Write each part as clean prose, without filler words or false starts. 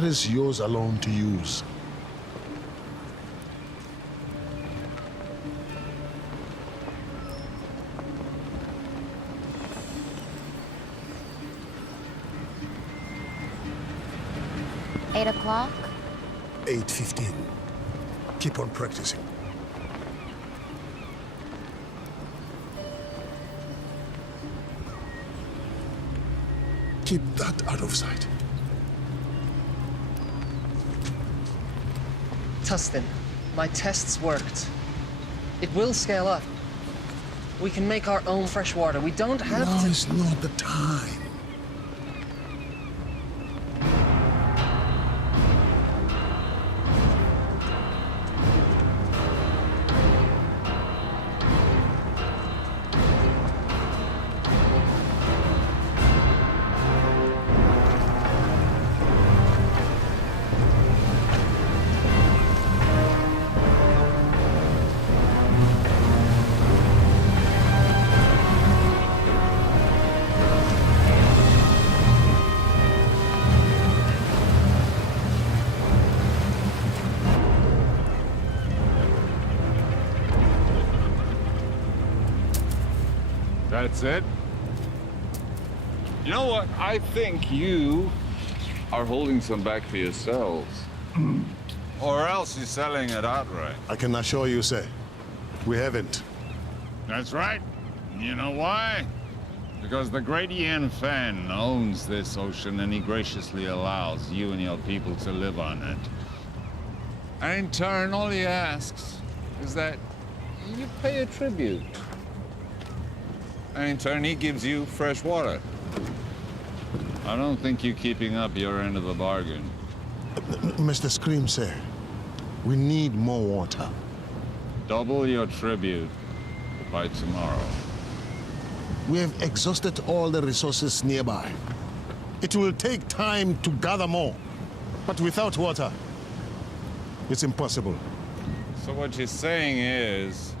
That is yours alone to use. Eight o'clock? 8:15. Keep on practicing. Keep that out of sight. Tustin, my tests worked. It will scale up. We can make our own fresh water. We don't have Now to... is not the time. That's it? You know what? I think you are holding some back for yourselves. Or else you're selling it outright. I can assure you, sir, we haven't. That's right. You know why? Because the great Ian Fan owns this ocean and he graciously allows you and your people to live on it. And in turn, all he asks is that you pay a tribute. And in turn, he gives you fresh water. I don't think you're keeping up your end of the bargain. Mr. Scream, sir, we need more water. Double your tribute by tomorrow. We have exhausted all the resources nearby. It will take time to gather more. But without water, it's impossible. So what you're saying is,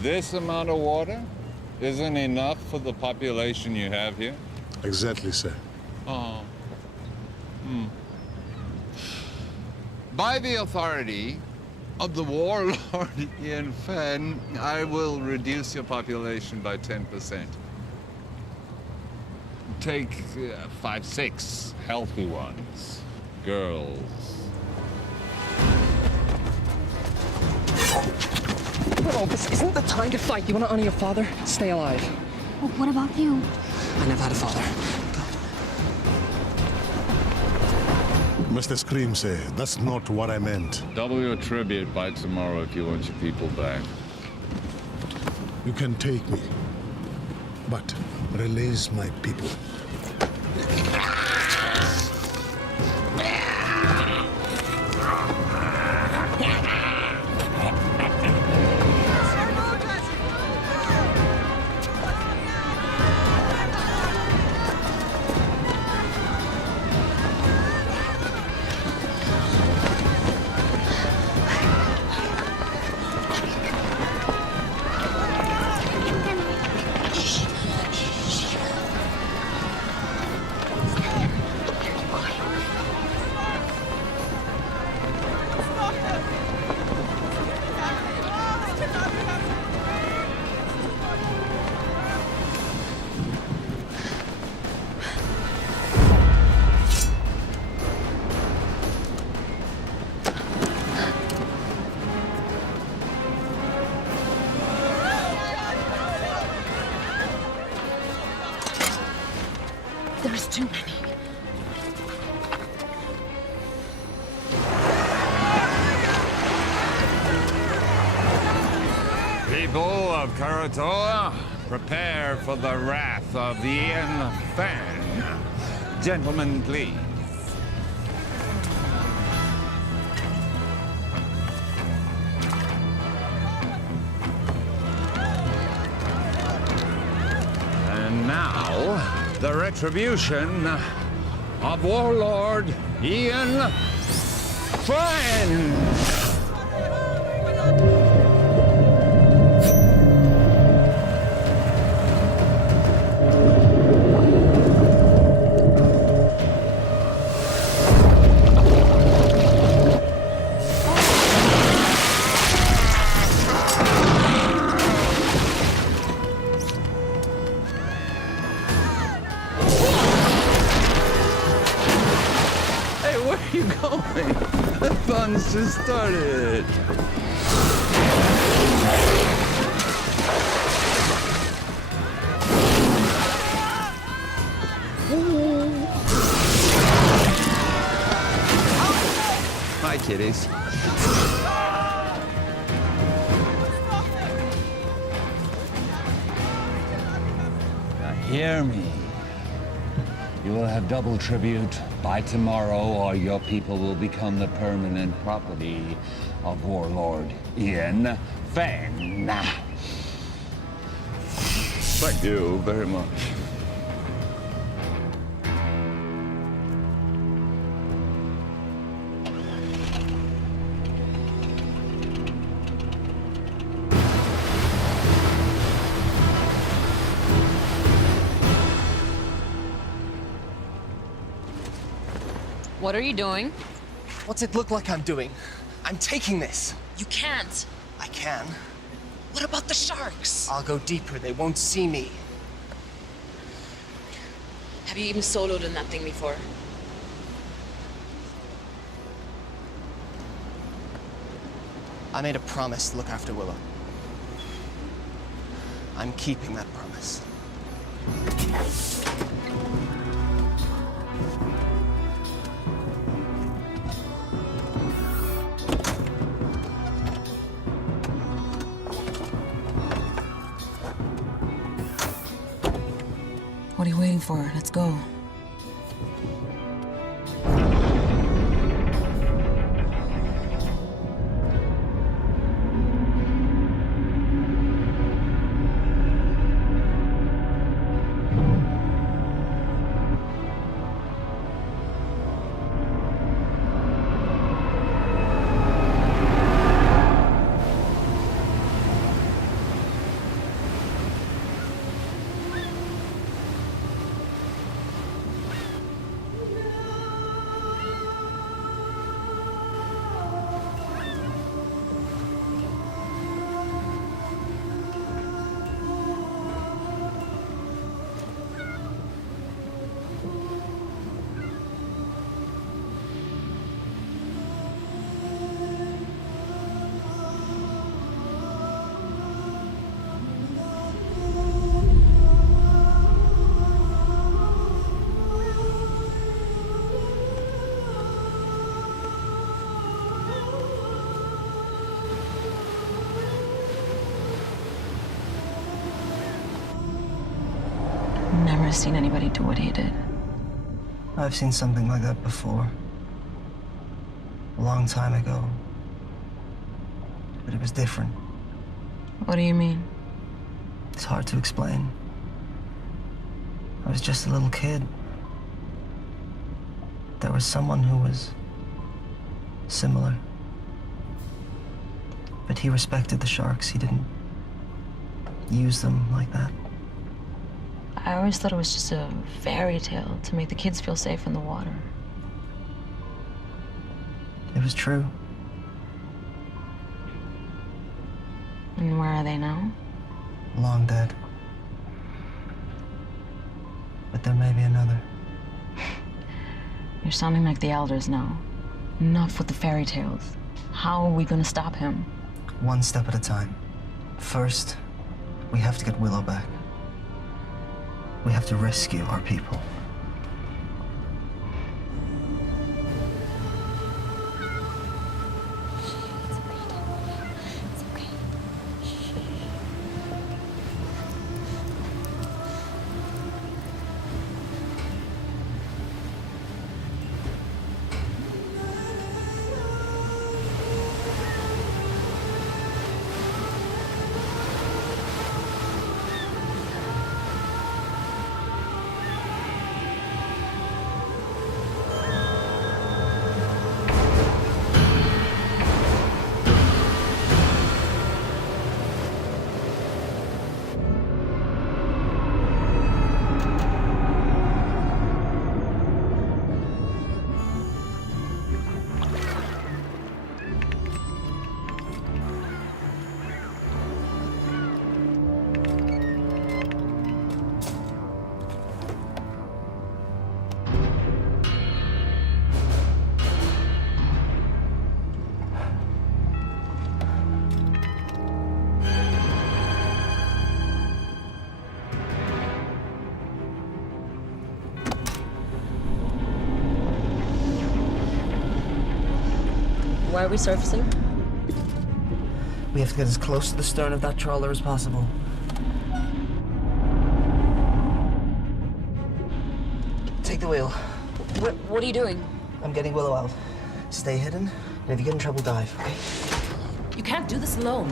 this amount of water isn't enough for the population you have here? Exactly, sir. Oh. By the authority of the warlord Ian Fan, I will reduce your population by 10%. Take 5, 6 healthy ones. Girls. No, this isn't the time to fight. You want to honor your father? Stay alive. Well, what about you? I never had a father. Mr. Scream, sir, that's not what I meant. Double your tribute by tomorrow if you want your people back. You can take me, but release my people. There's too many. People of Karatoa, prepare for the wrath of the Ian Fan. Gentlemen, please. And now, the retribution of Warlord Ian Fan. just started. Hi, kitties. Now hear me. You will have double tribute by tomorrow, or your people will become the permanent property of Warlord Ian Fang. Thank you very much. What are you doing? What's it look like I'm doing? I'm taking this. You can't. I can. What about the sharks? I'll go deeper. They won't see me. Have you even soloed in that thing before? I made a promise to look after Willow. I'm keeping that promise. What are you waiting for? Let's go. Never seen anybody do what he did. I've seen something like that before. A long time ago. But it was different. What do you mean? It's hard to explain. I was just a little kid. There was someone who was similar. But he respected the sharks. He didn't use them like that. I always thought it was just a fairy tale to make the kids feel safe in the water. It was true. And where are they now? Long dead. But there may be another. You're sounding like the elders now. Enough with the fairy tales. How are we gonna stop him? One step at a time. First, we have to get Willow back. We have to rescue our people. Why are we surfacing? We have to get as close to the stern of that trawler as possible. Take the wheel. What are you doing? I'm getting Willow out. Stay hidden, and if you get in trouble, dive, okay? You can't do this alone.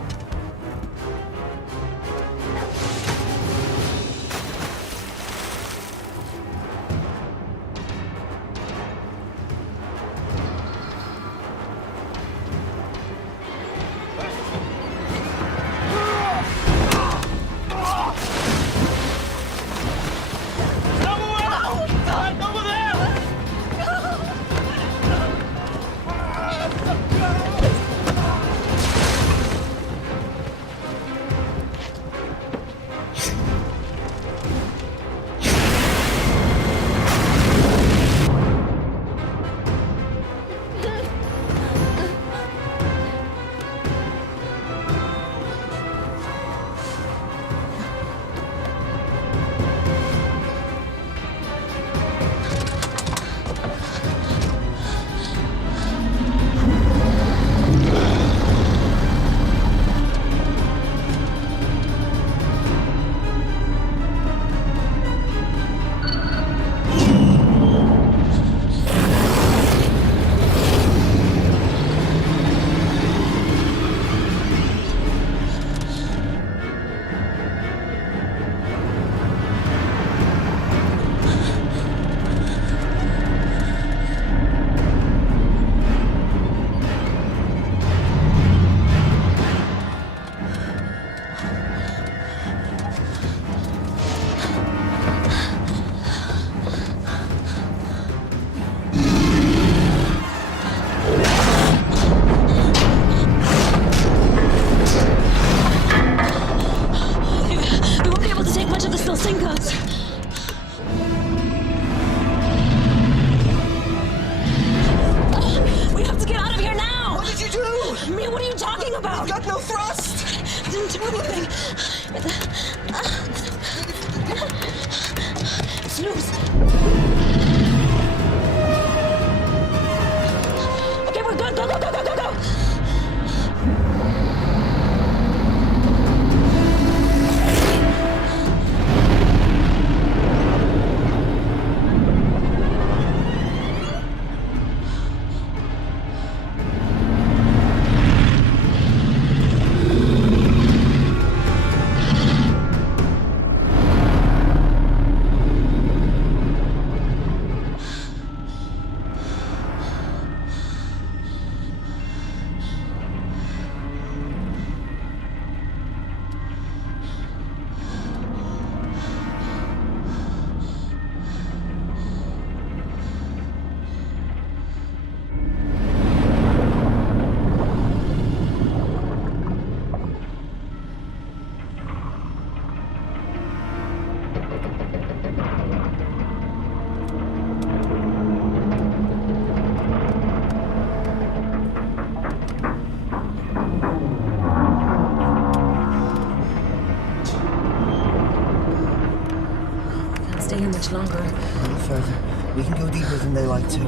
Much longer. A little further. We can go deeper than they like to.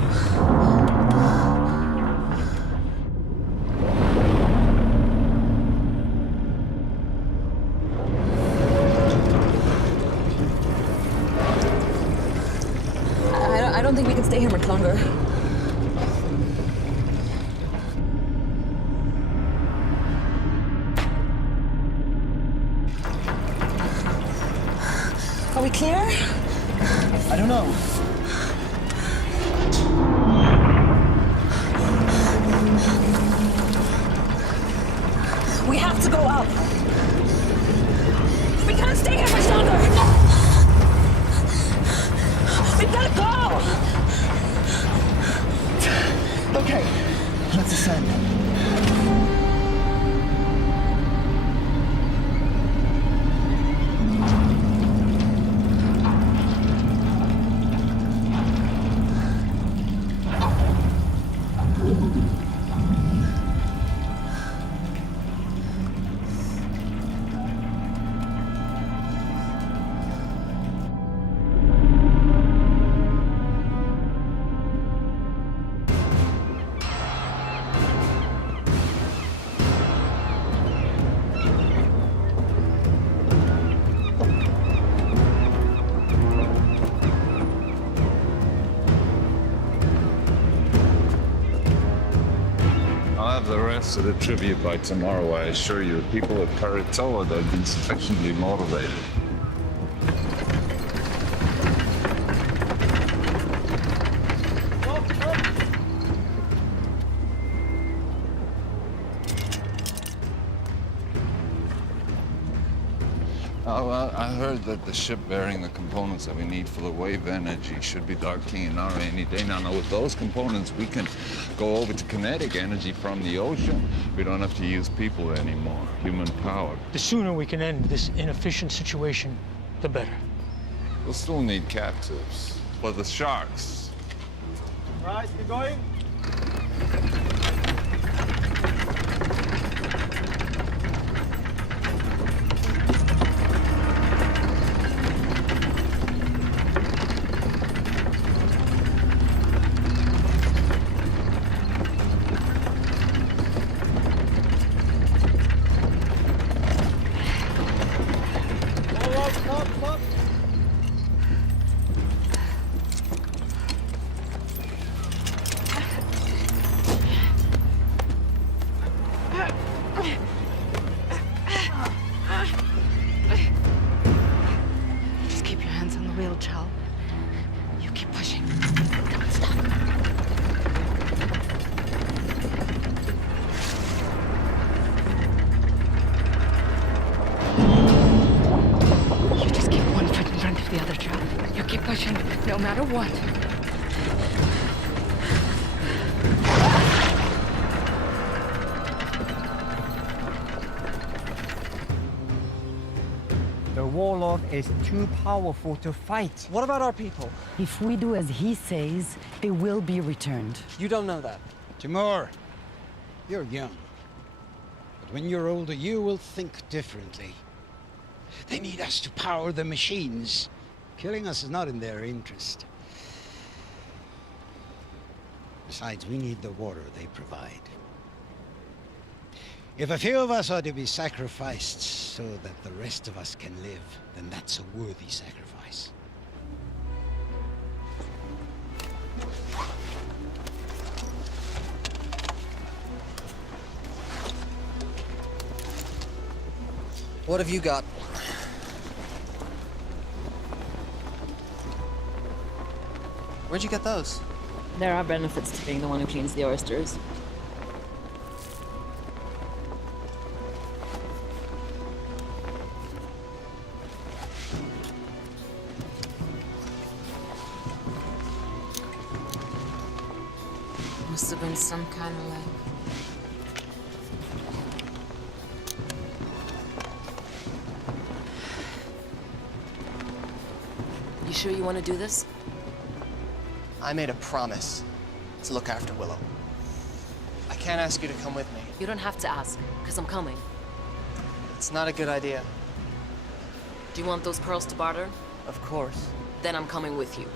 I don't think we can stay here much longer. Are we clear? I don't know. We have to go up. We can't stay here much longer. We've got to go. Okay, let's ascend. the rest of the tribute by tomorrow, I assure you. The people at Karatoa, they've been sufficiently motivated. Oh, well, I heard that the ship bearing the components that we need for the wave energy should be docking in our any day. Now, with those components, we can go over to kinetic energy from the ocean. We don't have to use people anymore, human power. The sooner we can end this inefficient situation, the better. We'll still need captives. For the sharks. Right, you going? Stop. Just keep your hands on the wheel, Chal. You keep pushing. Don't stop. You just keep one foot in front of the other, Chal. You keep pushing, no matter what. The warlord is too powerful to fight. What about our people? If we do as he says, they will be returned. You don't know that. Timur, you're young. But when you're older, you will think differently. They need us to power the machines. Killing us is not in their interest. Besides, we need the water they provide. If a few of us are to be sacrificed so that the rest of us can live, then that's a worthy sacrifice. What have you got? Where'd you get those? There are benefits to being the one who cleans the oysters. Must have been some kind of leg. You sure you want to do this? I made a promise to look after Willow. I can't ask you to come with me. You don't have to ask, because I'm coming. It's not a good idea. Do you want those pearls to barter? Of course. Then I'm coming with you.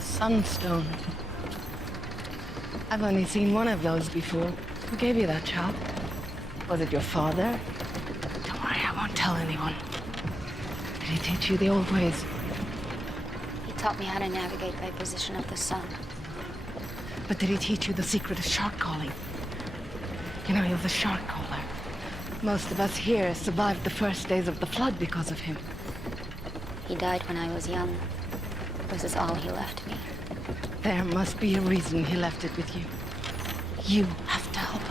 Sunstone. I've only seen one of those before. Who gave you that, child? Was it your father? Don't worry, I won't tell anyone. Did he teach you the old ways? He taught me how to navigate by position of the sun. But did he teach you the secret of shark calling? You know, he was a shark caller. Most of us here survived the first days of the flood because of him. He died when I was young. This is all he left me. There must be a reason he left it with you. You have to help us.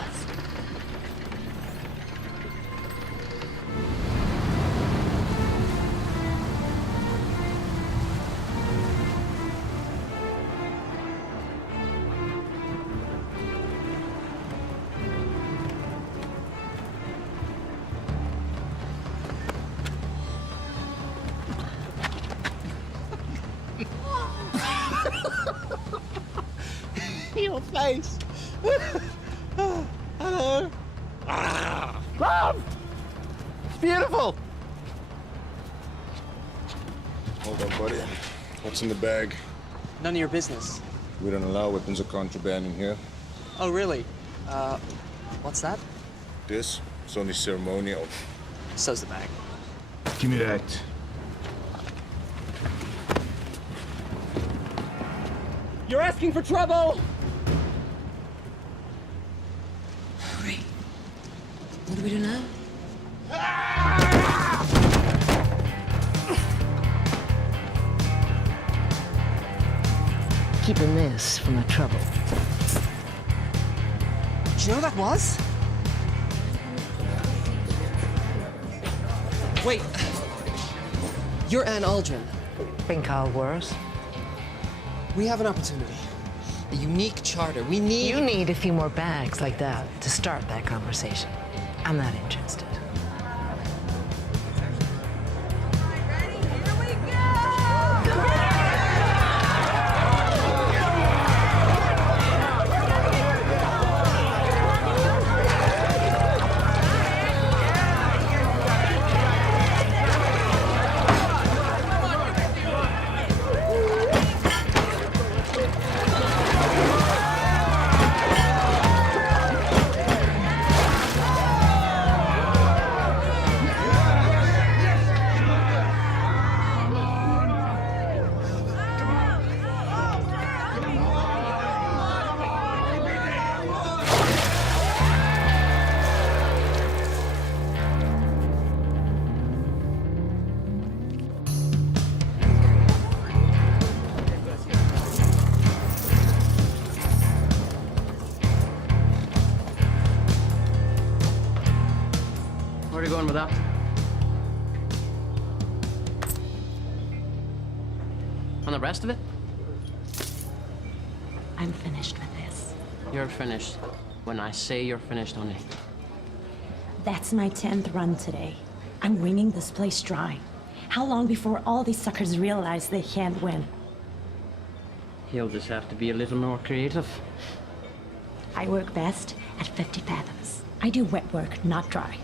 Your face. Hello. love! It's beautiful! Hold on, buddy. What's in the bag? None of your business. We don't allow weapons of contraband in here. Oh, really? What's that? This is only ceremonial. So's the bag. Give me that. You're asking for trouble! Great. What do we do now? Keeping this from the trouble. Do you know who that was? Wait. You're Anne Aldrin. Been called worse. We have an opportunity. A unique charter. We need... You need a few more bags like that to start that conversation. I'm not interested. Where are you going with that? On the rest of it? I'm finished with this. You're finished. When I say you're finished, honey. That's my 10th run today. I'm wringing this place dry. How long before all these suckers realize they can't win? You'll just have to be a little more creative. I work best at 50 fathoms. I do wet work, not dry.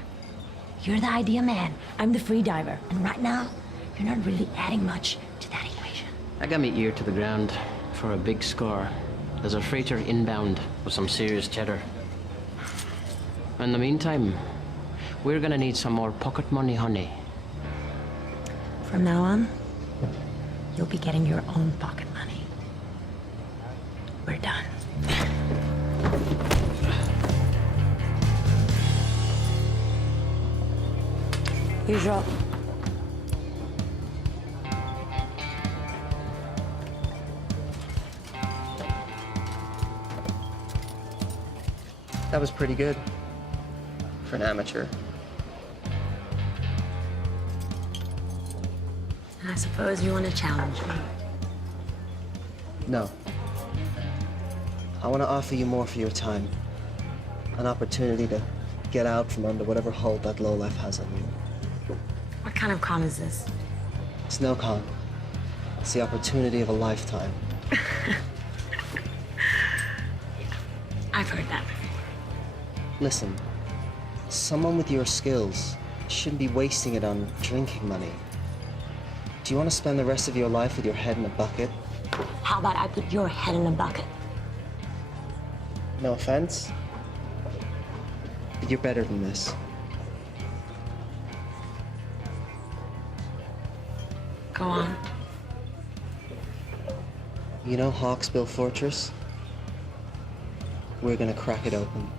You're the idea man. I'm the free diver. And right now, you're not really adding much to that equation. I got me ear to the ground for a big score. There's a freighter inbound with some serious cheddar. In the meantime, we're gonna need some more pocket money, honey. From now on, you'll be getting your own pocket money. We're done. Usual. That was pretty good. For an amateur. I suppose you want to challenge me. No. I want to offer you more for your time. An opportunity to get out from under whatever hold that lowlife has on you. What kind of con is this? It's no con. It's the opportunity of a lifetime. I've heard that. Listen, someone with your skills shouldn't be wasting it on drinking money. Do you want to spend the rest of your life with your head in a bucket? How about I put your head in a bucket? No offense, but you're better than this. Go on. You know Hawksbill Fortress? We're gonna crack it open.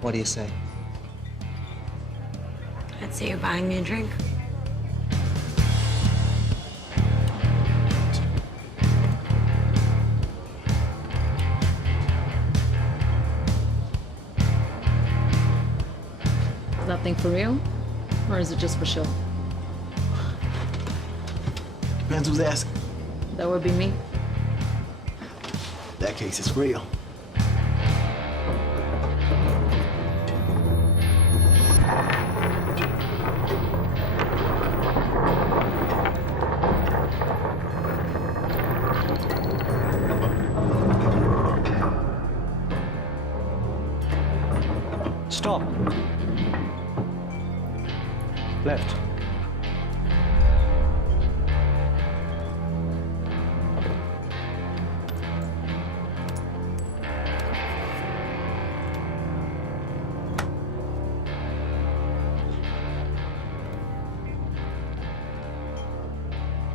What do you say? I'd say you're buying me a drink. Is that thing for real? Or is it just for show? Depends who's asking. That would be me. In that case, it's real. Left.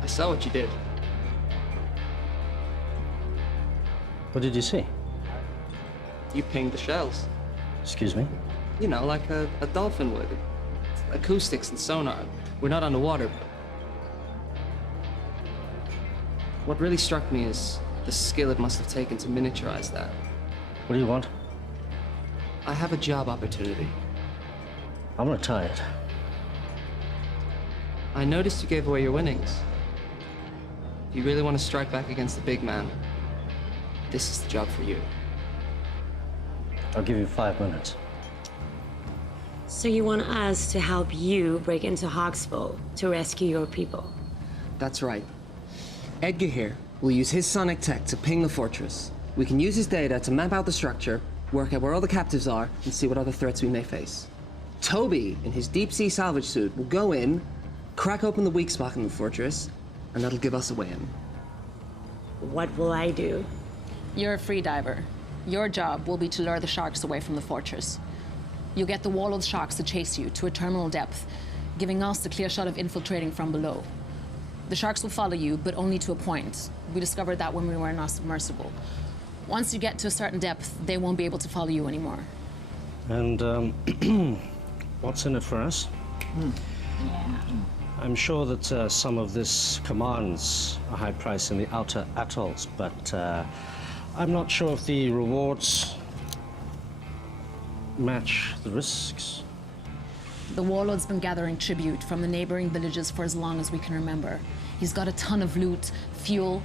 I saw what you did. What did you see? You pinged the shells. Excuse me? You know, like a dolphin would. Acoustics and sonar. We're not underwater. What really struck me is the skill it must have taken to miniaturize that. What do you want? I have a job opportunity. I'm retired. I noticed you gave away your winnings. If you really want to strike back against the big man, this is the job for you. I'll give you 5 minutes. So you want us to help you break into Hawksville to rescue your people? That's right. Edgar here will use his sonic tech to ping the fortress. We can use his data to map out the structure, work out where all the captives are, and see what other threats we may face. Toby, in his deep-sea salvage suit, will go in, crack open the weak spot in the fortress, and that'll give us a way in. What will I do? You're a free diver. Your job will be to lure the sharks away from the fortress. You'll get the wall of sharks to chase you to a terminal depth, giving us the clear shot of infiltrating from below. The sharks will follow you, but only to a point. We discovered that when we were in our submersible. Once you get to a certain depth, they won't be able to follow you anymore. And, what's in it for us? Yeah. I'm sure that some of this commands a high price in the outer atolls, but I'm not sure if the rewards match the risks. The warlord's been gathering tribute from the neighboring villages for as long as we can remember. He's got a ton of loot, fuel,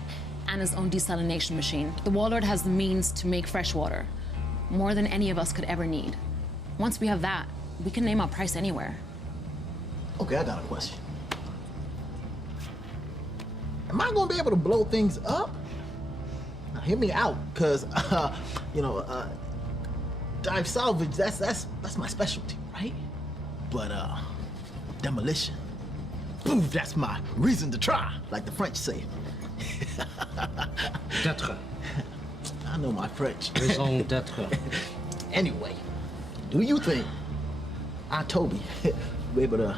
and his own desalination machine. The warlord has the means to make fresh water, more than any of us could ever need. Once we have that, we can name our price anywhere. Okay, I got a question. Am I gonna be able to blow things up? Now, hear me out, cause dive salvage, that's my specialty, right? But demolition, boom, that's my reason to try, like the French say. D'être. I know my French. Raison d'être. Anyway, do you think Toby will be able to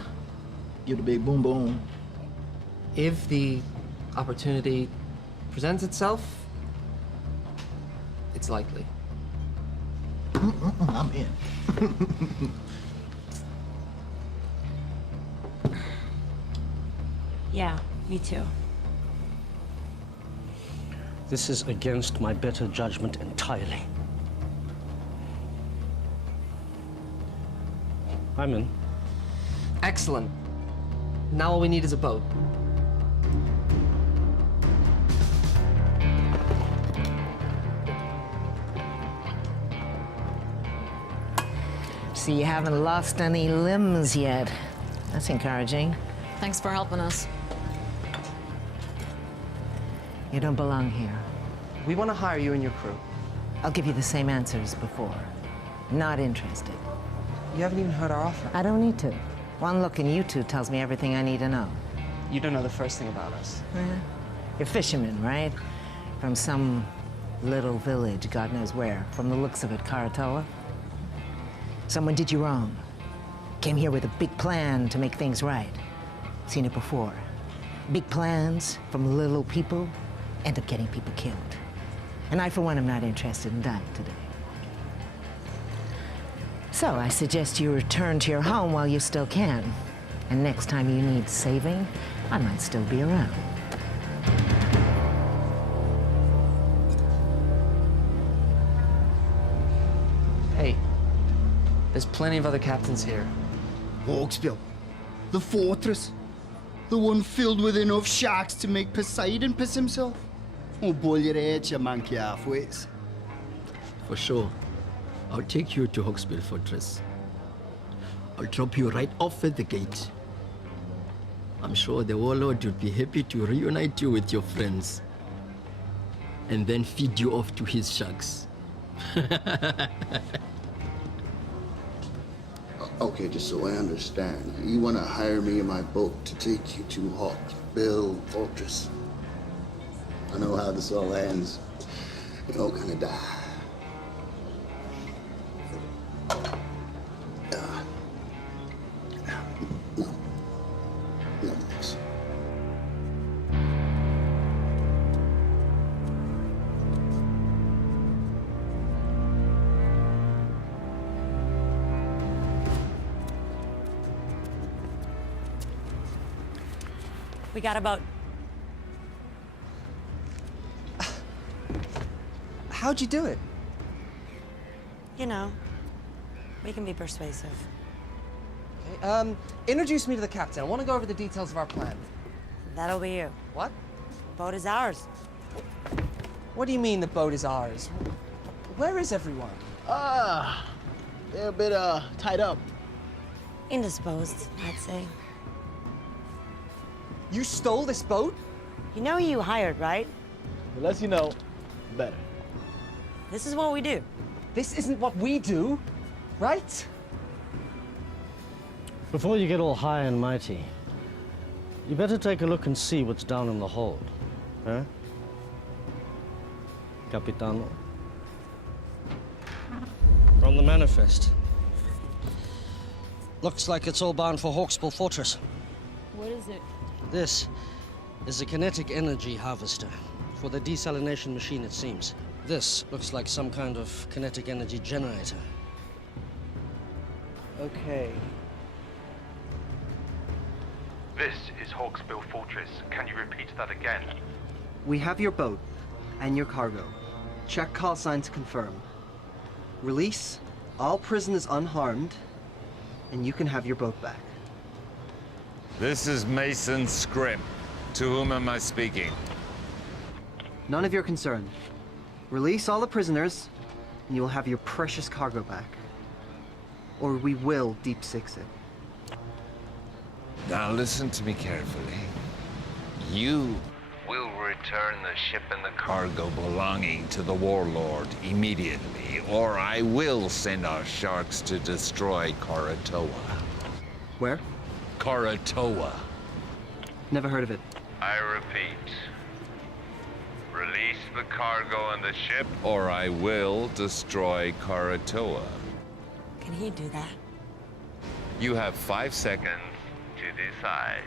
give the big boom boom? If the opportunity presents itself, it's likely. I'm in. Yeah, me too. This is against my better judgment entirely. I'm in. Excellent. Now all we need is a boat. So you haven't lost any limbs yet. That's encouraging. Thanks for helping us. You don't belong here. We want to hire you and your crew. I'll give you the same answer as before. Not interested. You haven't even heard our offer. I don't need to. One look in you two tells me everything I need to know. You don't know the first thing about us. You're fishermen, right? From some little village, God knows where. From the looks of it, Karatoa. Someone did you wrong. Came here with a big plan to make things right. Seen it before. Big plans from little people end up getting people killed. And I, for one, am not interested in dying today. So I suggest you return to your home while you still can. And next time you need saving, I might still be around. Hey, there's plenty of other captains here. Hawksville, the fortress, the one filled with enough sharks to make Poseidon piss himself. Oh, boy, your head, you monkey halfways. For sure. I'll take you to Hawksville Fortress. I'll drop you right off at the gate. I'm sure the warlord would be happy to reunite you with your friends. And then feed you off to his sharks. Okay, just so I understand, you want to hire me in my boat to take you to Hawksbill Fortress. I know how this all ends. You're all gonna die. No. No, thanks. We got a boat. How'd you do it? You know, we can be persuasive. Okay, introduce me to the captain. I want to go over the details of our plan. That'll be you. What? Boat is ours. What do you mean the boat is ours? Where is everyone? They're a bit, tied up. Indisposed, I'd say. You stole this boat? You know who you hired, right? The less you know, the better. This is what we do. This isn't what we do, right? Before you get all high and mighty, you better take a look and see what's down in the hold. Huh? Capitano? From the manifest. Looks like it's all bound for Hawksbill Fortress. What is it? This is a kinetic energy harvester for the desalination machine, it seems. This looks like some kind of kinetic energy generator. Okay. This is Hawksbill Fortress. Can you repeat that again? We have your boat and your cargo. Check call sign to confirm. Release all prisoners unharmed, and you can have your boat back. This is Mason Scrip. To whom am I speaking? None of your concern. Release all the prisoners, and you will have your precious cargo back. Or we will deep six it. Now listen to me carefully. You will return the ship and the cargo belonging to the warlord immediately, or I will send our sharks to destroy Karatoa. Where? Karatoa. Never heard of it. I repeat. Release the cargo and the ship. Or I will destroy Karatoa. Can he do that? You have 5 seconds To decide.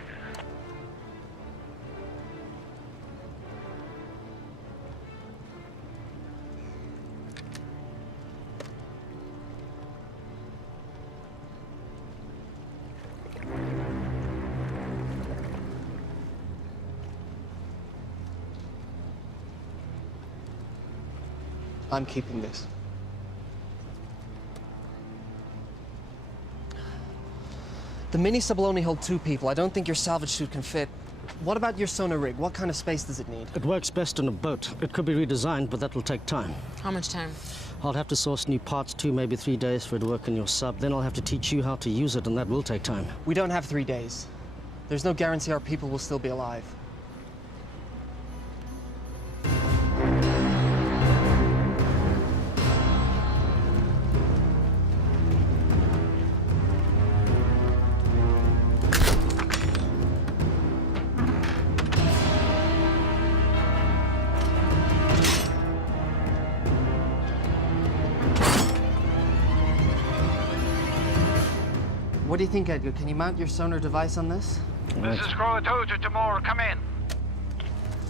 I'm keeping this. The mini sub will only hold 2 people. I don't think your salvage suit can fit. What about your sonar rig? What kind of space does it need? It works best on a boat. It could be redesigned, but that will take time. How much time? I'll have to source new parts, 2, maybe 3 days for it to work in your sub. Then I'll have to teach you how to use it, and that will take time. We don't have 3 days. There's no guarantee our people will still be alive. What do you think, Edgar? Can you mount your sonar device on this? This is Karatoa to Timor. Come in.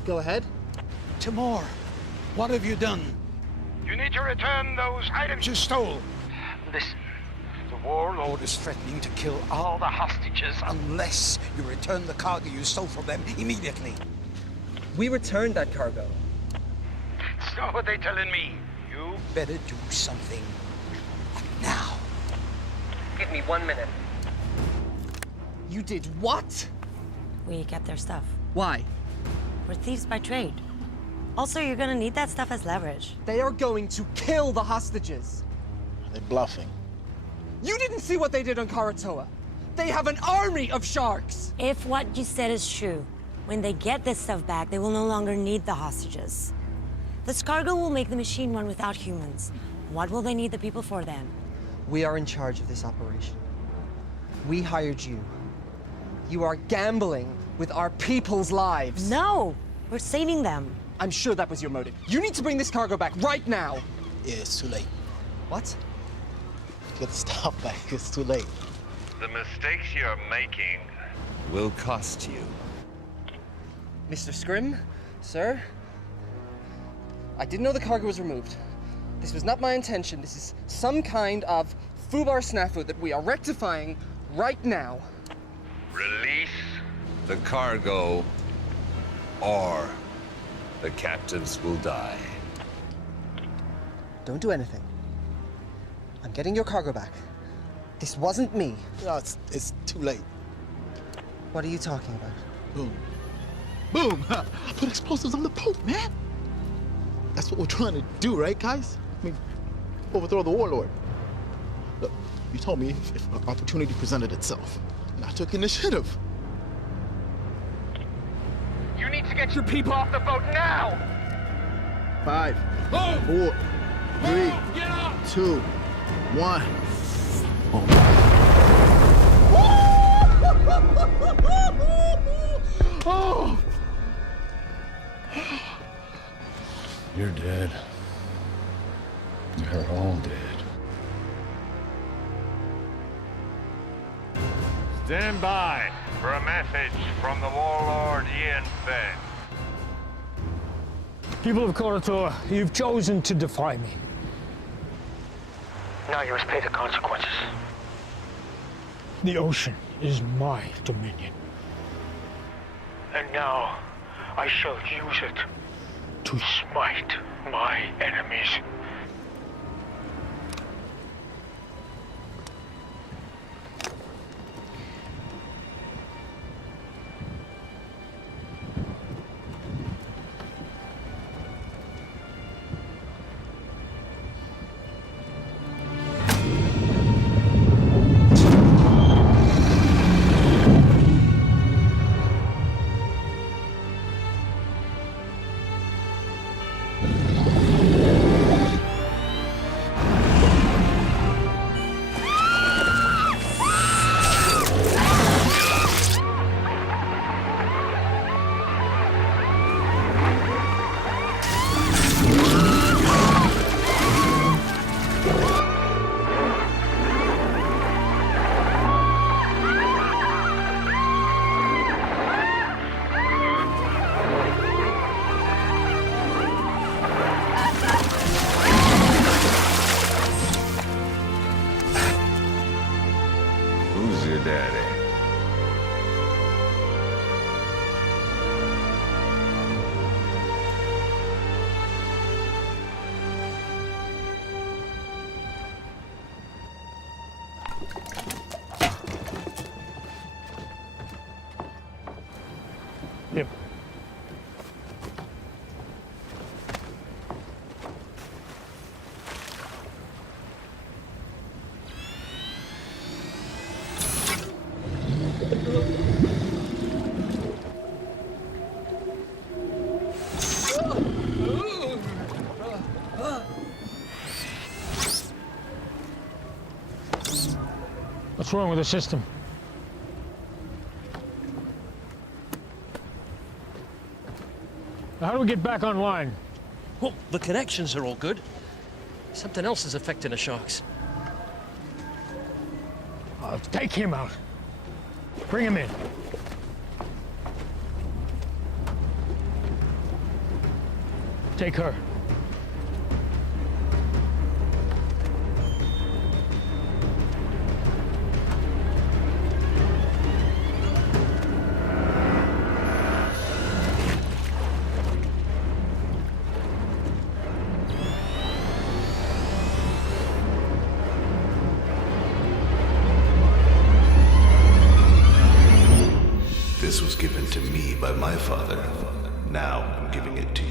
Go ahead. Timor, what have you done? You need to return those items you stole. Listen, the warlord is threatening to kill all the hostages unless you return the cargo you stole from them immediately. We returned that cargo. It's not what they're telling me. You better do something now. Give me 1 minute. You did what? We kept their stuff. Why? We're thieves by trade. Also, you're gonna need that stuff as leverage. They are going to kill the hostages. They're bluffing. You didn't see what they did on Karatoa. They have an army of sharks. If what you said is true, when they get this stuff back, they will no longer need the hostages. This cargo will make the machine run without humans. What will they need the people for then? We are in charge of this operation. We hired you. You are gambling with our people's lives. No! We're saving them. I'm sure that was your motive. You need to bring this cargo back right now. Yeah, it's too late. What? Get the stuff back. It's too late. The mistakes you're making will cost you. Mr. Scrim, sir, I didn't know the cargo was removed. This was not my intention. This is some kind of foobar snafu that we are rectifying right now. Release the cargo, or the captives will die. Don't do anything. I'm getting your cargo back. This wasn't me. No, it's too late. What are you talking about? Boom. Boom! I put explosives on the boat, man! That's what we're trying to do, right, guys? I mean, overthrow the warlord. Look, you told me if an opportunity presented itself, and I took initiative. You need to get your people off the boat now! 5, 4, 3, 2, 1. Oh! You're dead. You're all dead. Stand by for a message from the warlord Ian Fenn. People of Koratoa, you've chosen to defy me. Now you must pay the consequences. The ocean is my dominion. And now, I shall use it to smite my enemies. Who's your daddy? Yep. What's wrong with the system? How do we get back online? Well, the connections are all good. Something else is affecting the sharks. Take him out. Bring him in. Take her. This was given to me by my father. Now I'm giving it to you.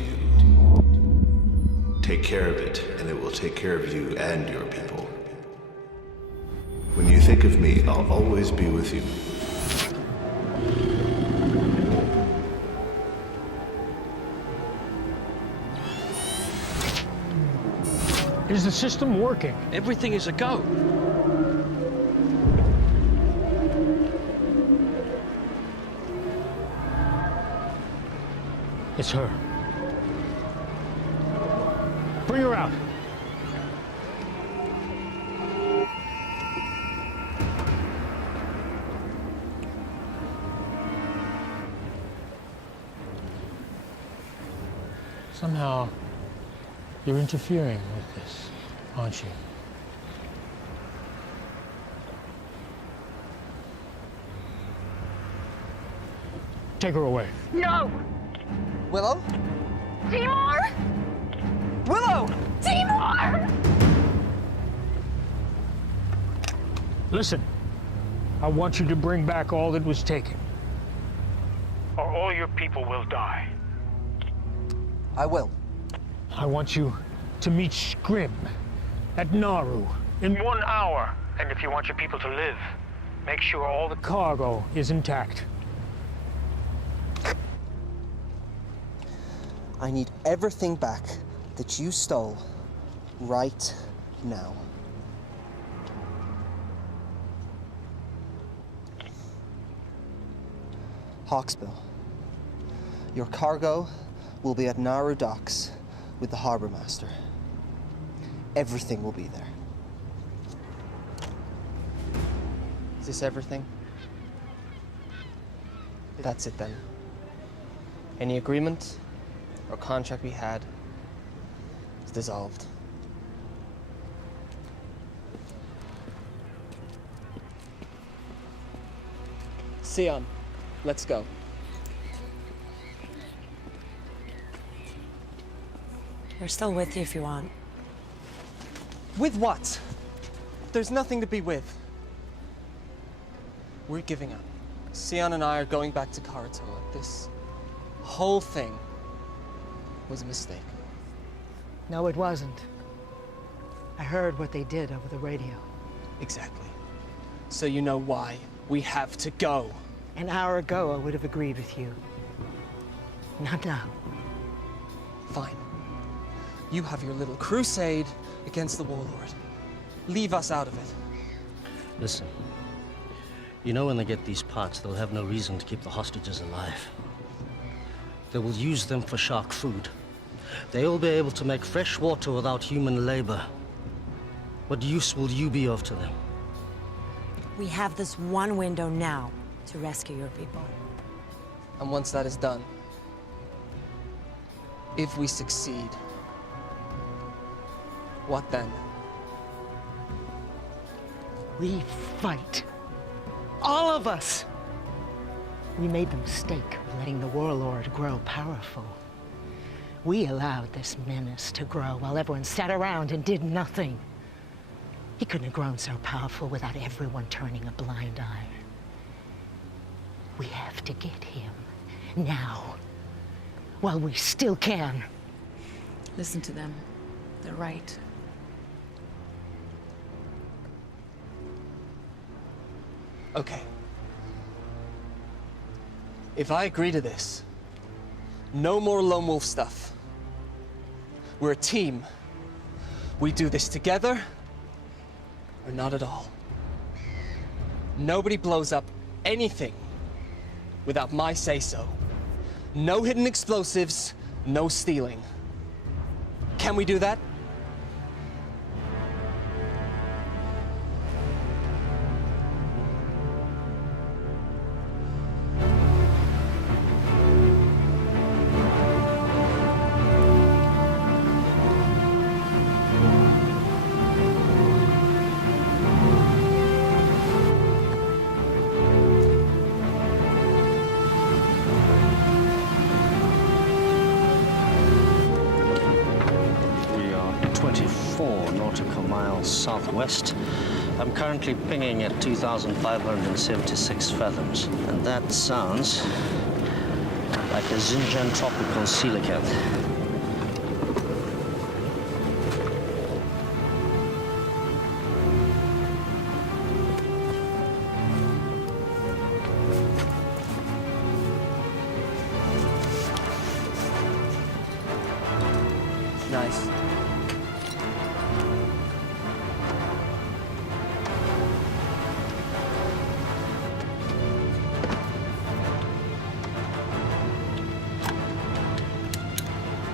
Take care of it, and it will take care of you and your people. When you think of me, I'll always be with you. Is the system working? Everything is a go. It's her. Bring her out. Somehow, you're interfering with this, aren't you? Take her away. No! Willow? Timur! Willow! Timur! Listen, I want you to bring back all that was taken, or all your people will die. I will. I want you to meet Scrim at Nauru in 1 hour. And if you want your people to live, make sure all the cargo is intact. I need everything back that you stole right now. Hawksbill, your cargo will be at Nauru docks with the harbor master. Everything will be there. Is this everything? That's it then. Any agreement or contract we had is dissolved. Sion, let's go. We're still with you if you want. With what? There's nothing to be with. We're giving up. Sion and I are going back to Karatoa. This whole thing was a mistake. No, it wasn't. I heard what they did over the radio. Exactly. So you know why we have to go. An hour ago, I would have agreed with you. Not now. Fine. You have your little crusade against the warlord. Leave us out of it. Listen, you know when they get these parts, they'll have no reason to keep the hostages alive. They will use them for shark food. They will be able to make fresh water without human labor. What use will you be of to them? We have this one window now to rescue your people. And once that is done, if we succeed, what then? We fight. All of us. We made the mistake of letting the warlord grow powerful. We allowed this menace to grow while everyone sat around and did nothing. He couldn't have grown so powerful without everyone turning a blind eye. We have to get him now, while we still can. Listen to them. They're right. Okay. If I agree to this, no more lone wolf stuff. We're a team. We do this together, or not at all. Nobody blows up anything without my say-so. No hidden explosives, no stealing. Can we do that? We are 24 nautical miles southwest. I'm currently pinging at 2,576 fathoms, and that sounds like a Xinjiang tropical coelacanth. Nice.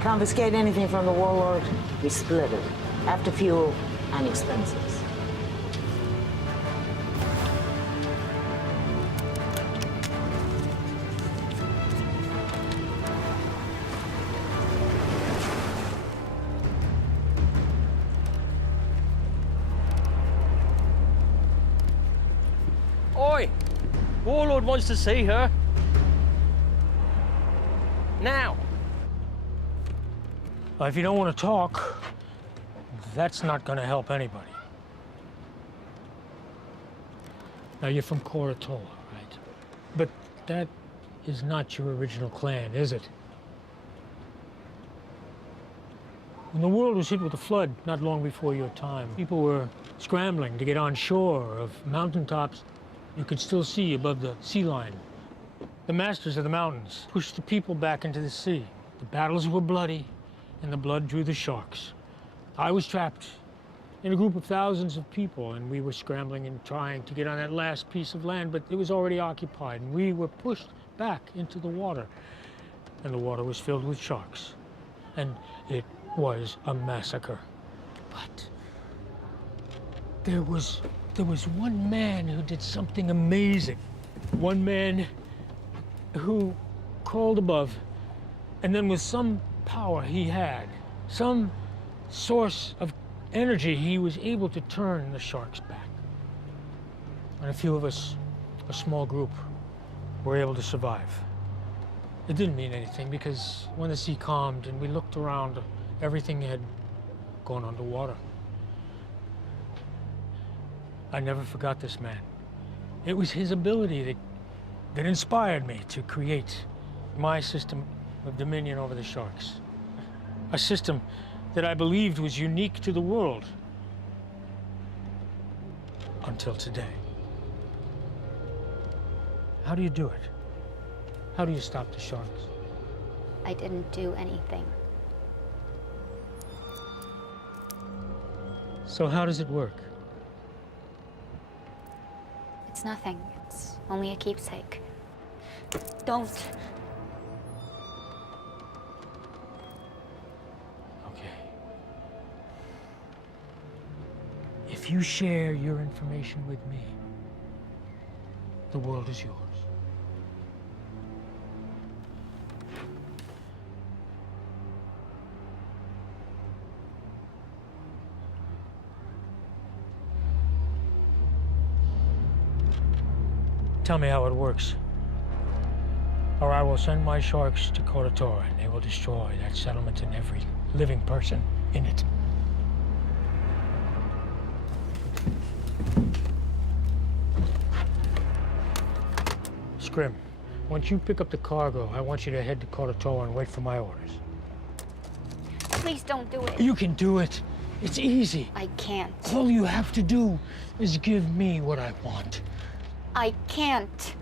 confiscate anything from the warlord, we split it. After fuel and expenses. Oi! Warlord wants to see her. Now. If you don't want to talk, that's not going to help anybody. Now, you're from Koratola, right? But that is not your original clan, is it? When the world was hit with a flood not long before your time, people were scrambling to get on shore of mountaintops you could still see above the sea line. The masters of the mountains pushed the people back into the sea. The battles were bloody, and the blood drew the sharks. I was trapped in a group of thousands of people, and we were scrambling and trying to get on that last piece of land, but it was already occupied, and we were pushed back into the water. And the water was filled with sharks. And it was a massacre. But there was one man who did something amazing. One man who crawled above, and then with some power he had, some source of energy, he was able to turn the sharks back. And a few of us, a small group, were able to survive. It didn't mean anything because when the sea calmed and we looked around, everything had gone underwater. I never forgot this man. It was his ability that inspired me to create my system of dominion over the sharks. A system that I believed was unique to the world. Until today. How do you do it? How do you stop the sharks? I didn't do anything. So how does it work? It's nothing. It's only a keepsake. Don't. If you share your information with me, the world is yours. Tell me how it works, or I will send my sharks to Koratola and they will destroy that settlement and every living person in it. Scrim, once you pick up the cargo, I want you to head to Koratola and wait for my orders. Please don't do it. You can do it. It's easy. I can't. All you have to do is give me what I want. I can't.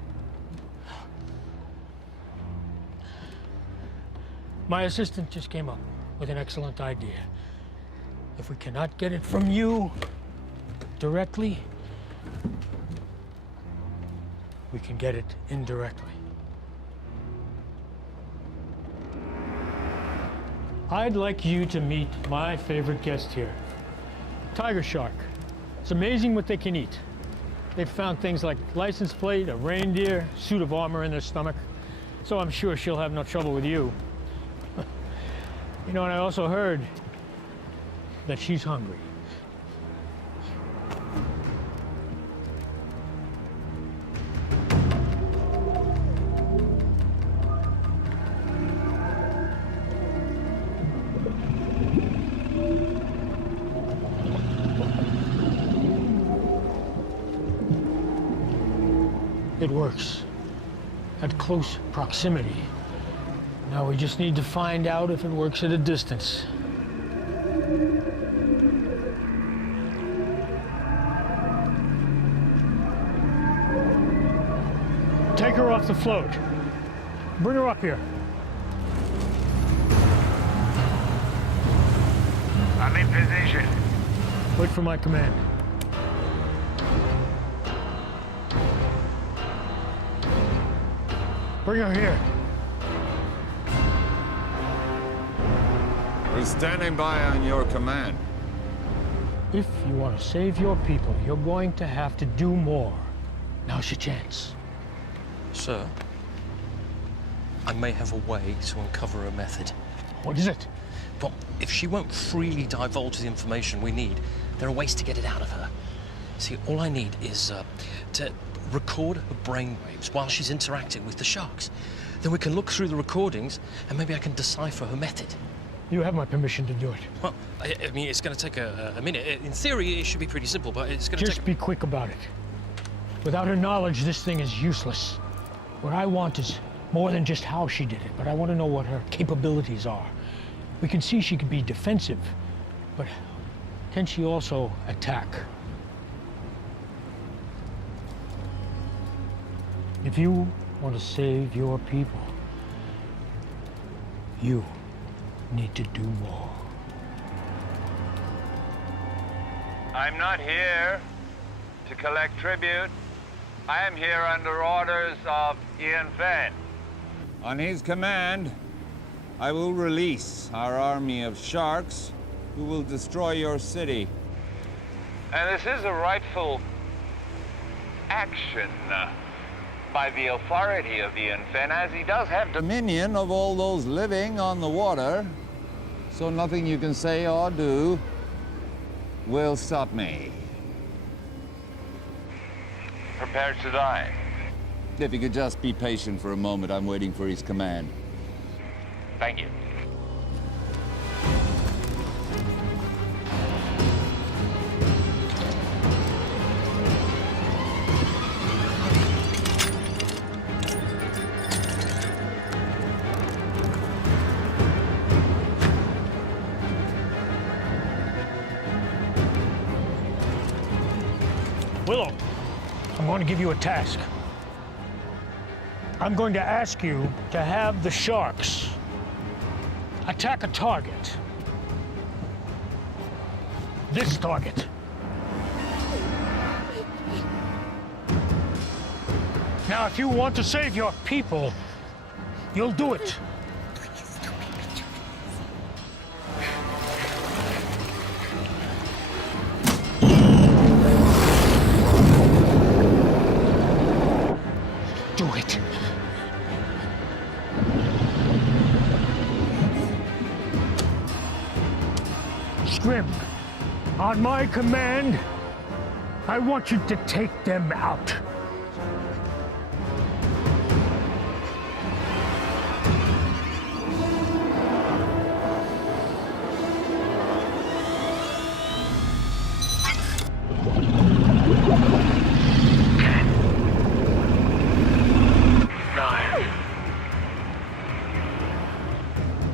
My assistant just came up with an excellent idea. If we cannot get it from you directly, we can get it indirectly. I'd like you to meet my favorite guest here, tiger shark. It's amazing what they can eat. They've found things like license plate, a reindeer, suit of armor in their stomach. So I'm sure she'll have no trouble with you. You know, and I also heard that she's hungry. It works at close proximity. Now we just need to find out if it works at a distance. Take her off the float. Bring her up here. I'm in position. Wait for my command. Bring her here. standing by on your command. If you want to save your people, you're going to have to do more. Now's your chance. Sir, I may have a way to uncover a method. What is it? Well, if she won't freely divulge the information we need, there are ways to get it out of her. See, all I need is to record her brainwaves while she's interacting with the sharks. Then we can look through the recordings and maybe I can decipher her method. You have my permission to do it. Well, I mean, it's going to take a minute. In theory, it should be pretty simple, but it's going to take... Just be quick about it. Without her knowledge, this thing is useless. What I want is more than just how she did it, but I want to know what her capabilities are. We can see she can be defensive, but can she also attack? If you want to save your people, you need to do more. I'm not here to collect tribute. I am here under orders of Ian Fenn. On his command, I will release our army of sharks who will destroy your city. And this is a rightful action by the authority of Ian Fenn, as he does have Dominion of all those living on the water, so nothing you can say or do will stop me. prepared to die. If you could just be patient for a moment, I'm waiting for his command. Thank you. Willow, I'm going to give you a task. I'm going to ask you to have the sharks attack a target. This target. Now, if you want to save your people, you'll do it. Do it. Scrim, on my command, I want you to take them out.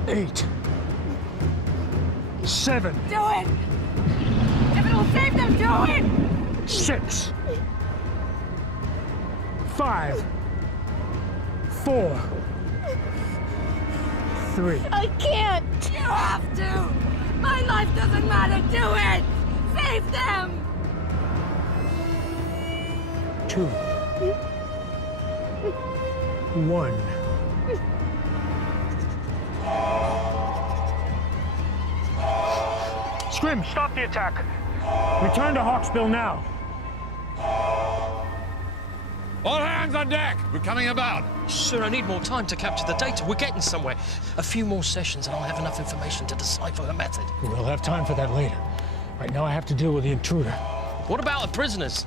Eight. 7. Do it! If it will save them, do it! 6. 5. 4. 3. I can't! You have to! My life doesn't matter! Do it! Save them! 2. 1. Scrim, stop the attack. Return to Hawksbill now. All hands on deck! We're coming about! Sir, I need more time to capture the data. We're getting somewhere. A few more sessions and I'll have enough information to decipher her method. We'll have time for that later. Right now I have to deal with the intruder. What about the prisoners?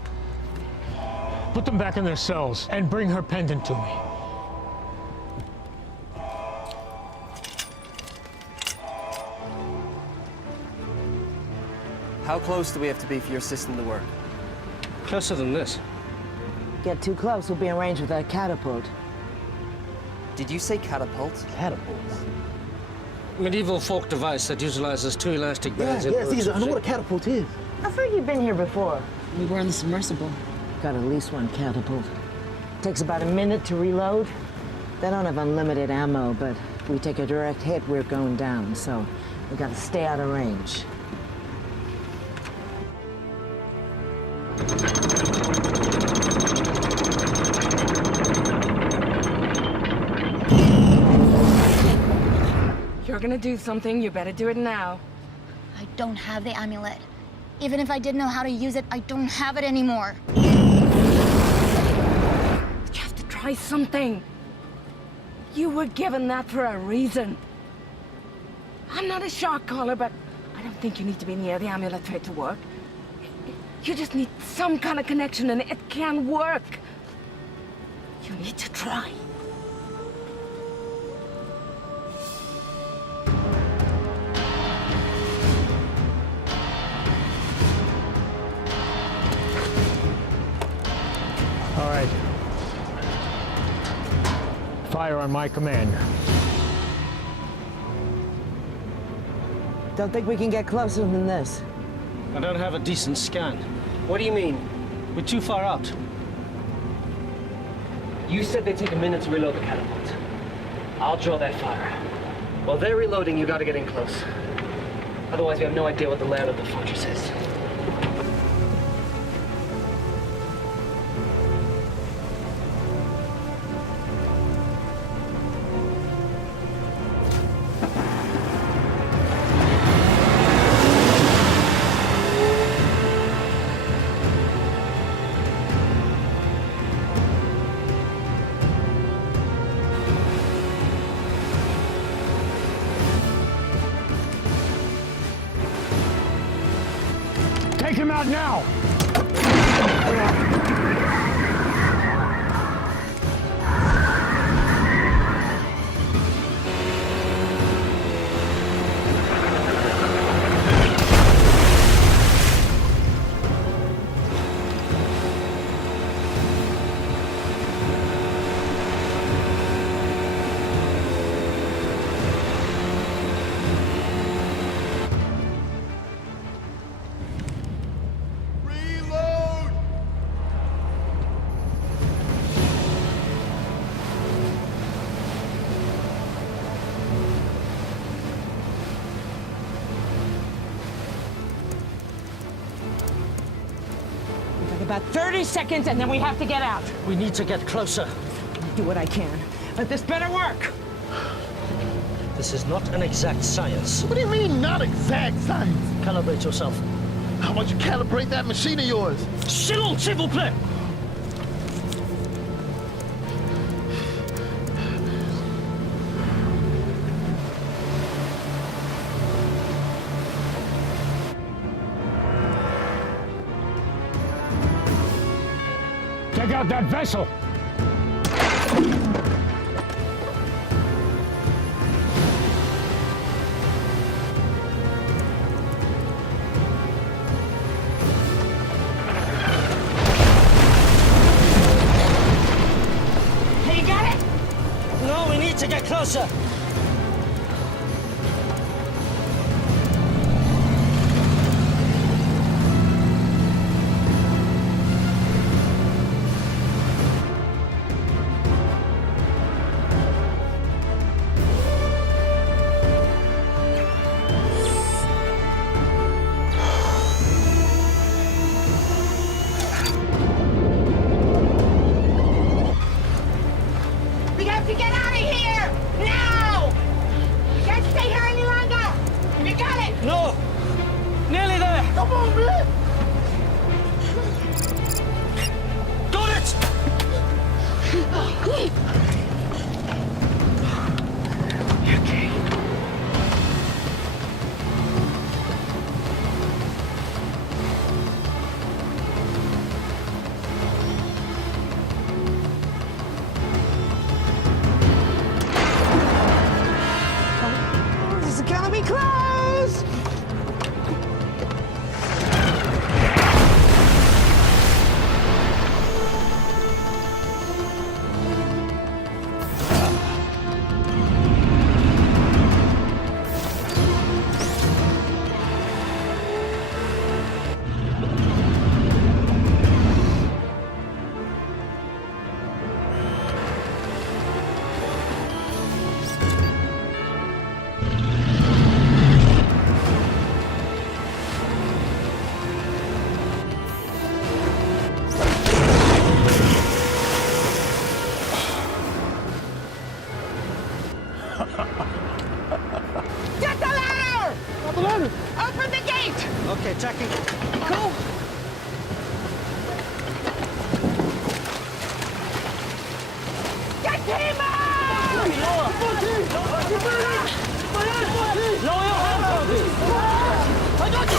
Put them back in their cells and bring her pendant to me. How close do we have to be for your system to work? Closer than this. Get too close, we'll be in range with that catapult. Did you say catapult? Catapult? Medieval folk device that utilizes two elastic bands. Yes, I know what a catapult is. I've heard you've been here before. We were on the submersible. Got at least one catapult. Takes about a minute to reload. They don't have unlimited ammo, but if we take a direct hit, we're going down, so we gotta stay out of range. You're you're gonna do something, you better do it now. I don't have the amulet. Even if I did know how to use it, I don't have it anymore. You have to try something. You were given that for a reason. I'm not a shark caller, but I don't think you need to be near the amulet for it to work. You just need some kind of connection, and it can work. You need to try. All right. Fire on my command. Don't think we can get closer than this. I don't have a decent scan. What do you mean? We're too far out. You said they'd take a minute to reload the catapult. I'll draw that fire. While they're reloading, you gotta get in close. Otherwise, we have no idea what the layout of the fortress is. Take him out now! About 30 seconds, and then we have to get out. We need to get closer. Do what I can, but this better work. This is not an exact science. What do you mean, not exact science? Calibrate yourself. How about you calibrate that machine of yours? Silence, s'il vous plaît! Take out that vessel! Hey, you got it? No, we need to get closer. We have to get out of here! Now! We can't stay here any longer! You got it! No! Nearly there! Come on, man! Got it! Okay. This is gonna be close! Jackie. Go! Get him out! Lower your hands, I got you!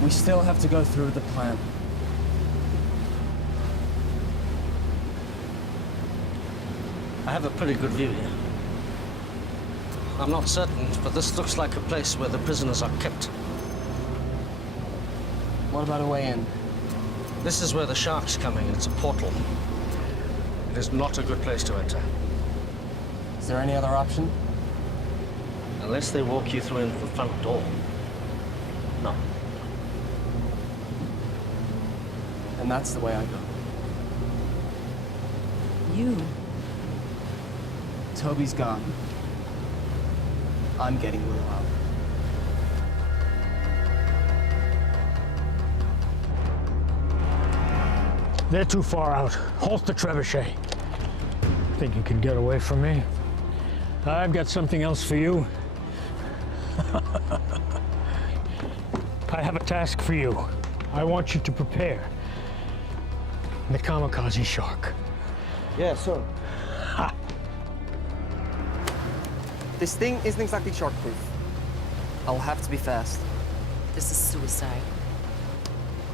We still have to go through the plan. I have a pretty good view here. I'm not certain, but this looks like a place where the prisoners are kept. What about a way in? This is where the shark's coming. It's a portal. It is not a good place to enter. Is there any other option? Unless they walk you through into the front door. No. And that's the way I go. You? Toby's gone. I'm getting Will out. They're too far out. Halt the trebuchet. Think you can get away from me? I've got something else for you. I have a task for you. I want you to prepare the kamikaze shark. Yeah, sure. Ha. This thing isn't exactly shark-proof. I'll have to be fast. This is suicide.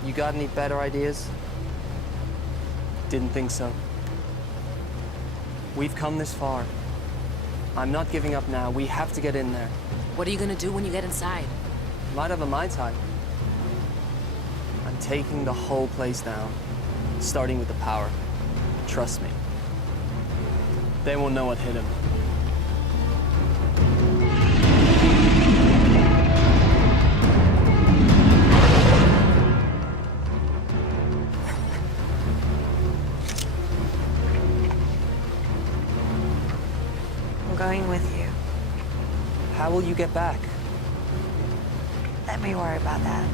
You got any better ideas? Didn't think so. We've come this far. I'm not giving up now. We have to get in there. What are you gonna do when you get inside? Might have a Mai Tai. I'm taking the whole place down, starting with the power. Trust me. They won't know what hit him. I'm going with you. How will you get back? Let me worry about that.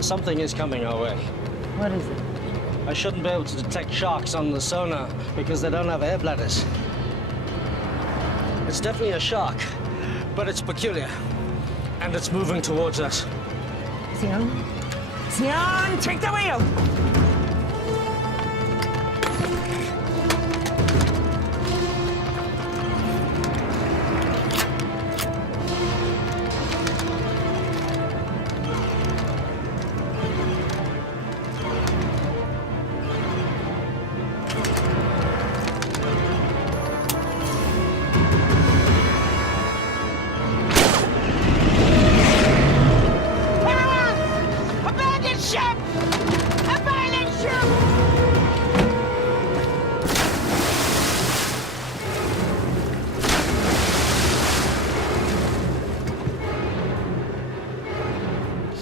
Something is coming our way. What is it? I shouldn't be able to detect sharks on the sonar because they don't have air bladders. It's definitely a shark, but it's peculiar. And it's moving towards us. Sion? Sion, take the wheel!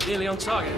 Nearly on target.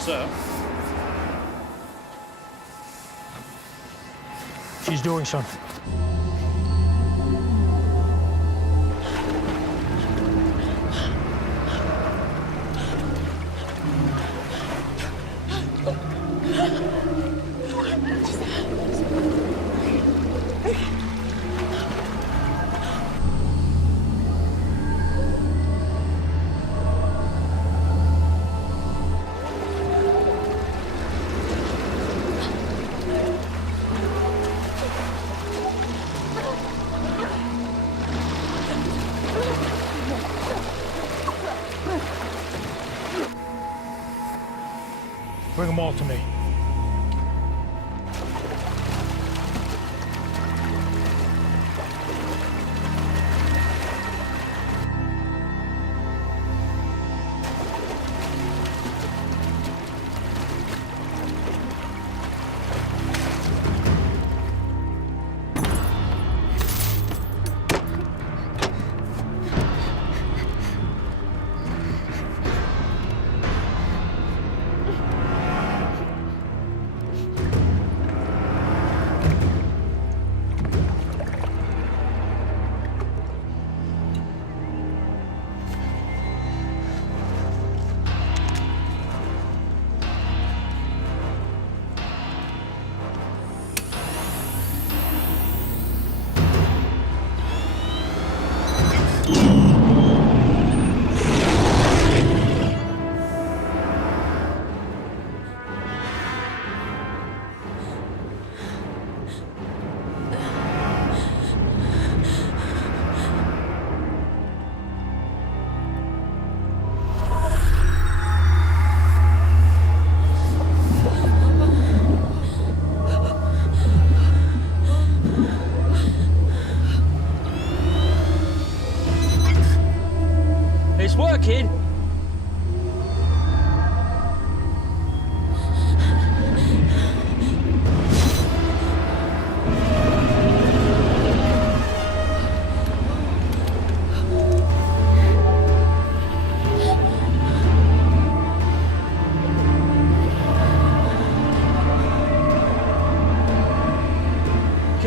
Sir? She's doing something. Bring them all to me.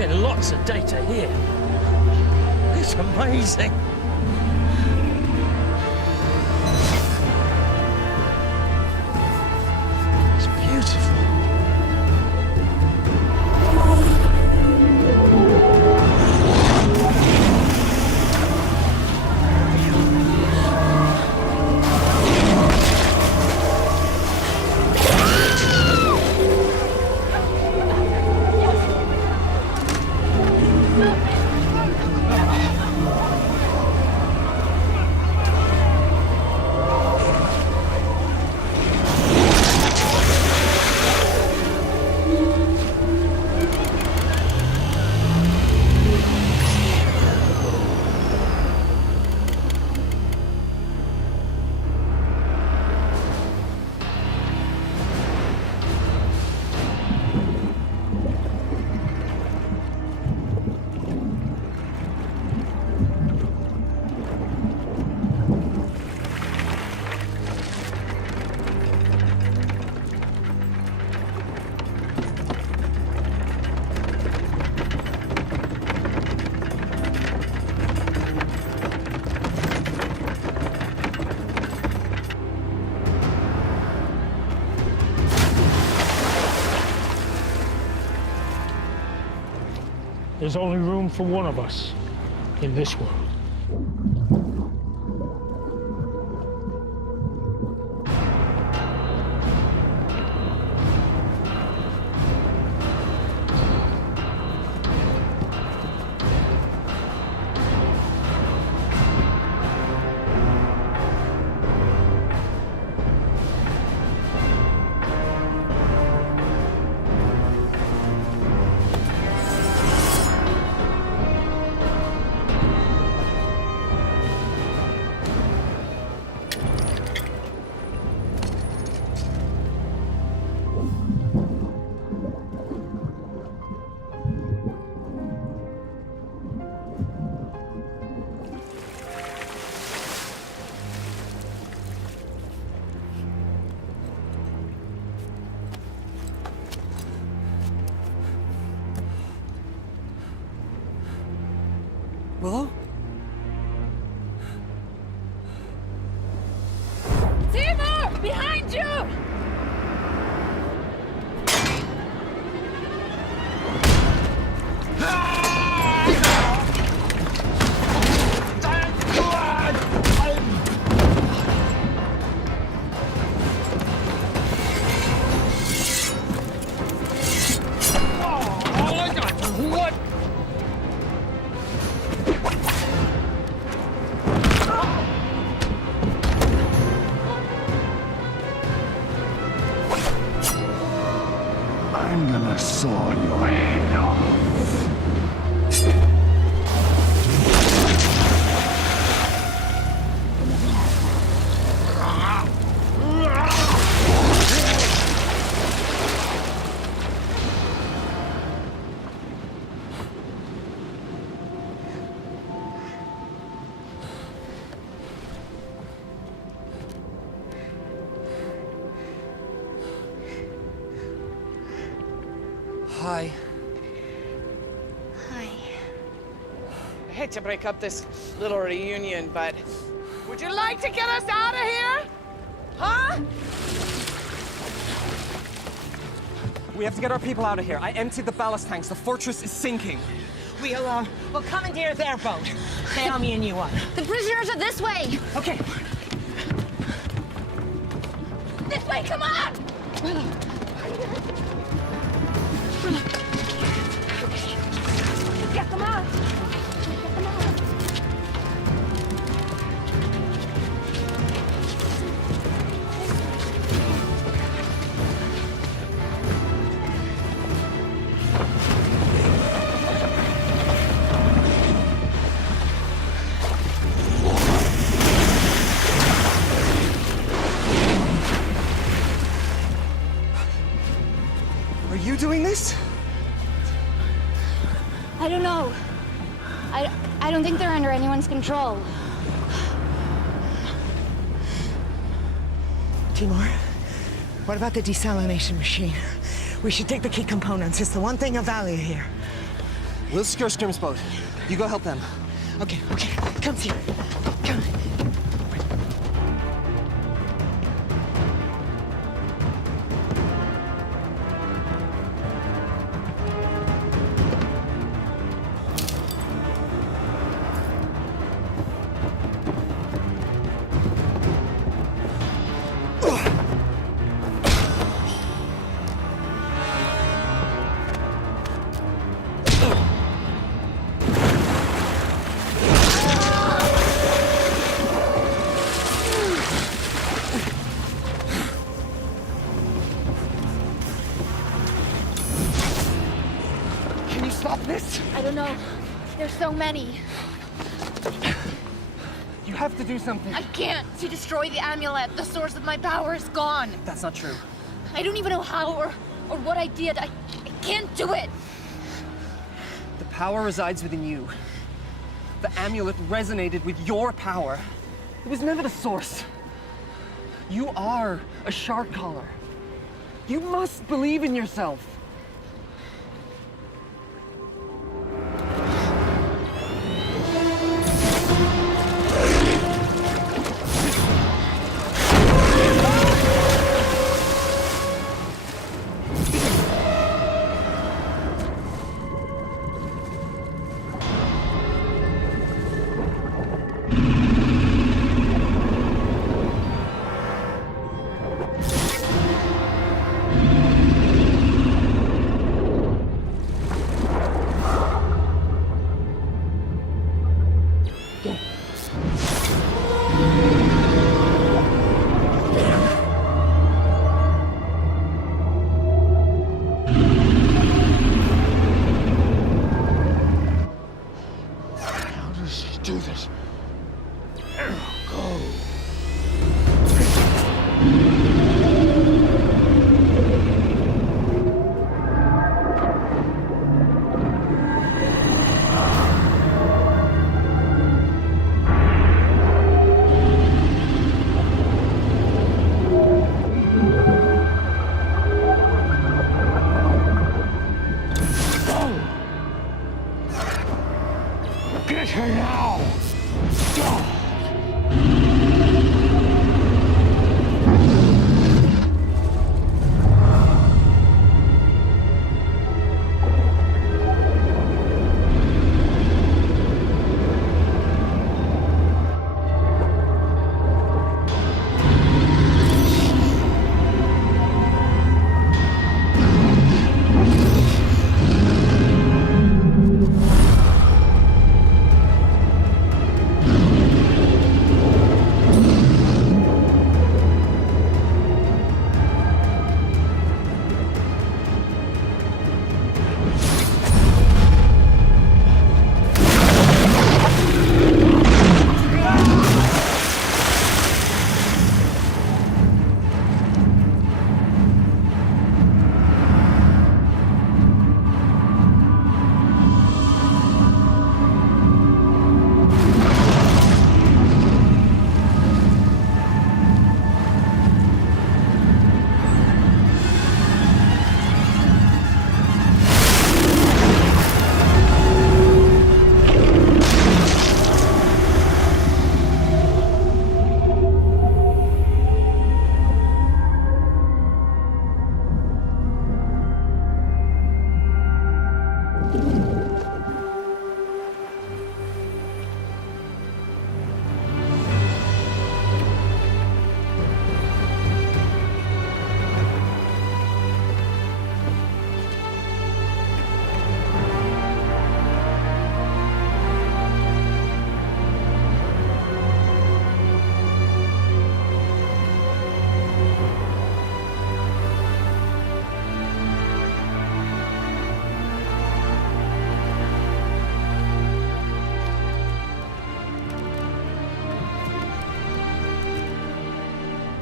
getting lots of data here. It's amazing. It's beautiful. There's only room for one of us in this world. Willow? Timur! Behind you! I'm gonna saw your head off. Hi. Hi. I hate to break up this little reunion, but would you like to get us out of here? Huh? We have to get our people out of here. I emptied the ballast tanks. The fortress is sinking. We'll commandeer their boat. Stay on me and you one. The prisoners are this way. Okay. This way, come on! Get them out! Get them out! Are you doing this? I don't know. I don't think they're under anyone's control. Timur, what about the desalination machine? We should take the key components. It's the one thing of value here. We'll secure Scrim's boat. You go help them. Okay, come here. Come. I don't know. There's so many. You have to do something. I can't. To destroy the amulet, the source of my power is gone. That's not true. I don't even know how or what I did. I can't do it. The power resides within you. The amulet resonated with your power. It was never the source. You are a shark collar. You must believe in yourself. Do this. Go. Get her now!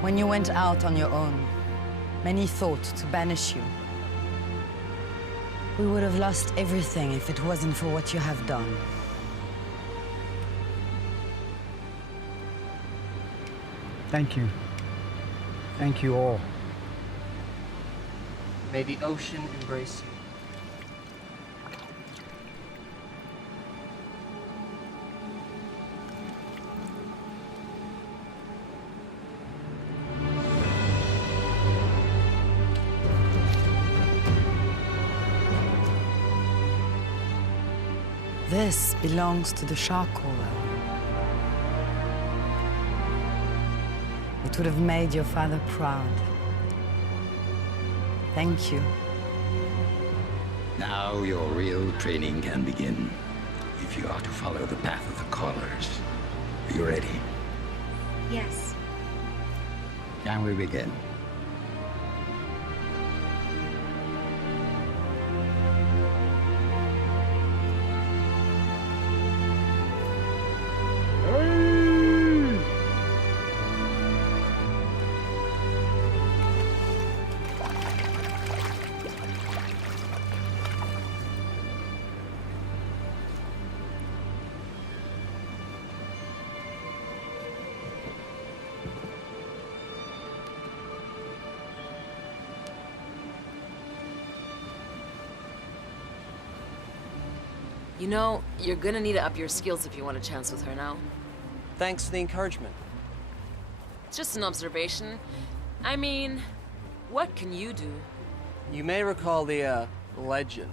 When you went out on your own, many thought to banish you. We would have lost everything if it wasn't for what you have done. Thank you. Thank you all. May the ocean embrace you. This belongs to the shark caller. It would have made your father proud. Thank you. Now your real training can begin. If you are to follow the path of the callers. Are you ready? Yes. Can we begin? You know, you're gonna need to up your skills if you want a chance with her now. Thanks for the encouragement. It's just an observation. I mean, what can you do? You may recall the legend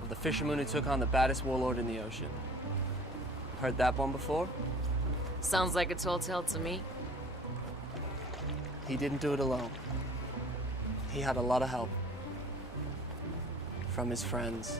of the fisherman who took on the baddest warlord in the ocean. Heard that one before? Sounds like a tall tale to me. He didn't do it alone. He had a lot of help from his friends.